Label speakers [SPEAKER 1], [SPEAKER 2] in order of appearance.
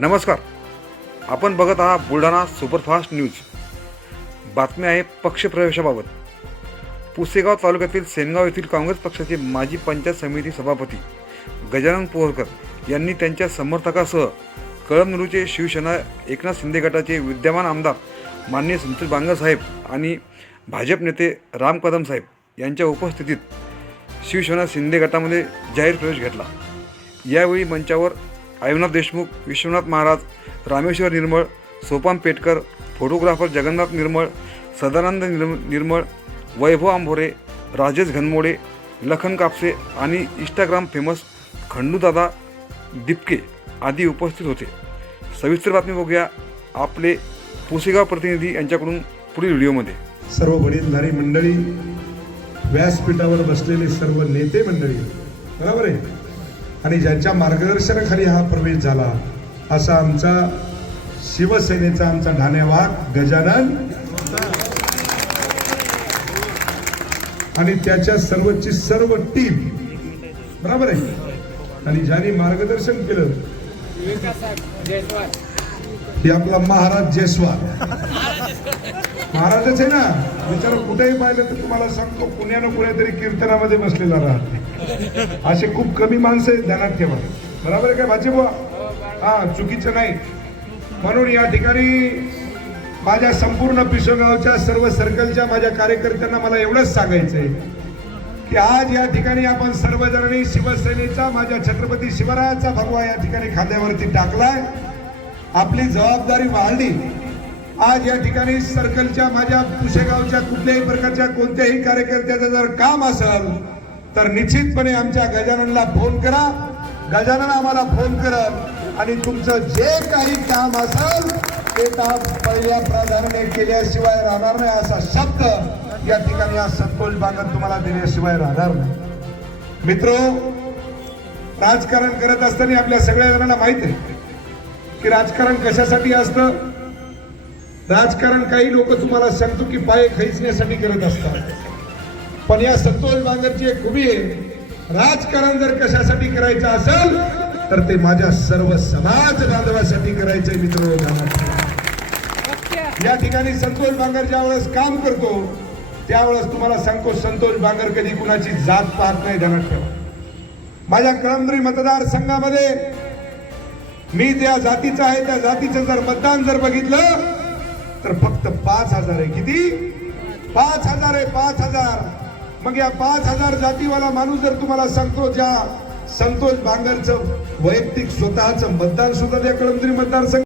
[SPEAKER 1] नमस्कार. आपण बघत आहात बुलढाणा सुपरफास्ट न्यूज. बातमी आहे पक्षप्रवेशाबाबत. पुसेगाव तालुक्यातील सेनगाव येथील काँग्रेस पक्षाचे माजी पंचायत समिती सभापती गजानन पोहरकर यांनी त्यांच्या समर्थकासह कळमनुरूचे शिवसेना एकनाथ शिंदे गटाचे विद्यमान आमदार माननीय संतोष बांगर साहेब आणि भाजप नेते राम कदम साहेब यांच्या उपस्थितीत शिवसेना शिंदे गटामध्ये जाहीर प्रवेश घेतला. यावेळी मंचावर आयुनाथ देशमुख विश्वनाथ महाराज रामेश्वर निर्मळ सोपान पेटकर फोटोग्राफर जगन्नाथ निर्मळ सदानंद निर्म निर्मळ वैभव आंभोरे राजेश घनमोडे लखन कापसे आणि इंस्टाग्राम फेमस खंडूदादा दिपके आदी उपस्थित होते. सविस्तर बातमी बघूया आपले पुसेगाव प्रतिनिधी यांच्याकडून पुढील व्हिडिओमध्ये.
[SPEAKER 2] सर्व वडीलधारी मंडळी व्यासपीठावर बसलेले सर्व नेते मंडळी बरोबर आहे? आणि ज्यांच्या मार्गदर्शनाखाली हा प्रवेश झाला असा आमचा शिवसेनेचा आमचा ढाण्यावाग गजानन. आणि त्याच्या सर्वची सर्व टीम बरोबर आहे? आणि ज्यांनी मार्गदर्शन केलं हे आपला महाराज जयस्वाल. महाराजच आहे ना. विचार कुठेही पाहिलं तर तुम्हाला सांगतो पुण्यानं कुण्यातरी कीर्तनामध्ये बसलेला राहते. असे खूप कमी माणसं आहेत ध्यानात ठेवा. बरोबर आहे काय भाजी बुवा हा चुकीचं नाही. म्हणून या ठिकाणी माझ्या संपूर्ण पिशवगावच्या सर्व सर्कलच्या माझ्या कार्यकर्त्यांना मला एवढंच सांगायचंय की आज या ठिकाणी आपण सर्वजणांनी शिवसेनेचा माझ्या छत्रपती शिवरायाचा भगवा या ठिकाणी खांद्यावरती टाकलाय. आपली जबाबदारी वाढली. आज या ठिकाणी सर्कलच्या माझ्या पुशेगावच्या कुठल्याही प्रकारच्या कोणत्याही कार्यकर्त्याचं जर काम असेल तर निश्चितपणे आमच्या गजाननला फोन करा. गजानन आम्हाला फोन करत आणि तुमचं जे काही काम असेल ते काम पहिल्या प्राधान्याने केल्याशिवाय राहणार नाही असा शब्द या ठिकाणी आज संतोष बागर तुम्हाला दिल्याशिवाय राहणार नाही. मित्रो राजकारण करत असताना आपल्या सगळ्या जणांना माहिती आहे. की राजकारण कशासाठी असतं? राजकारण काही लोक तुम्हाला सांगतो की पाय खेचण्यासाठी करत असतात. पण या संतोष बांगरची एक खुबी आहे. राजकारण जर कशासाठी करायचं असेल तर ते माझ्या सर्व समाज बांधवासाठी करायचंय मित्र या ठिकाणी संतोष बांगर ज्या वेळेस काम करतो त्यावेळेस तुम्हाला सांगतो संतोष बांगर कधी कुणाची जात पाहत नाही ध्यानात ठेवा माझ्या कळमनुरी मतदारसंघामध्ये मी ज्या जातीचं आहे त्या जातीचं जर मतदान जर बघितलं तर फक्त पाच हजार आहे. किती? पाच हजार आहे पाच हजार. मग या पाच हजार जातीवाला माणूस जर तुम्हाला सांगतो ज्या संतोष बांगरचं वैयक्तिक स्वतःचं मतदान सुद्धा त्या कळमनुरी मतदारसंघ